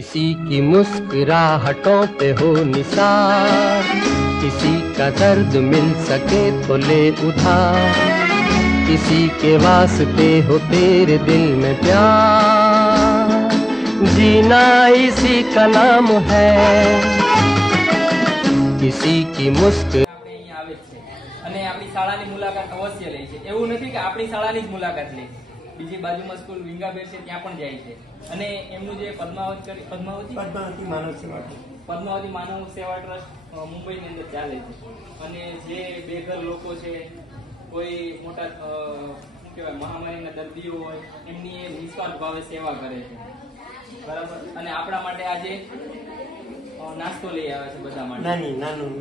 किसी की मुस्कुराहटों पे हो निसार, किसी का दर्द मिल सके तो ले उधार, किसी के वास्ते हो तेरे दिल में प्यार, जीना इसी का नाम है, किसी की मुस्कुरा અને આપણી શાળાની મુલાકાત અવશ્ય લે છે। એવું નથી કે આપણી શાળાની જ મુલાકાત લે છે, બીજી બાજુમાં સ્કૂલ વિંગાબેર છે ત્યાં પણ જાય છે। અને એમનું જે પદ્માવતી માનવ સેવા ટ્રસ્ટ મુંબઈની અંદર ચાલે છે। અને જે બેઘર લોકો છે, કોઈ મોટા શું કહેવાય મહામારીના દર્દીઓ હોય, એમની એ નિસ્વાર્થ ભાવે સેવા કરે છે, બરાબર। અને આપણા માટે આજે નાસ્તો લઈ આવે છે બધા માટે। નાનું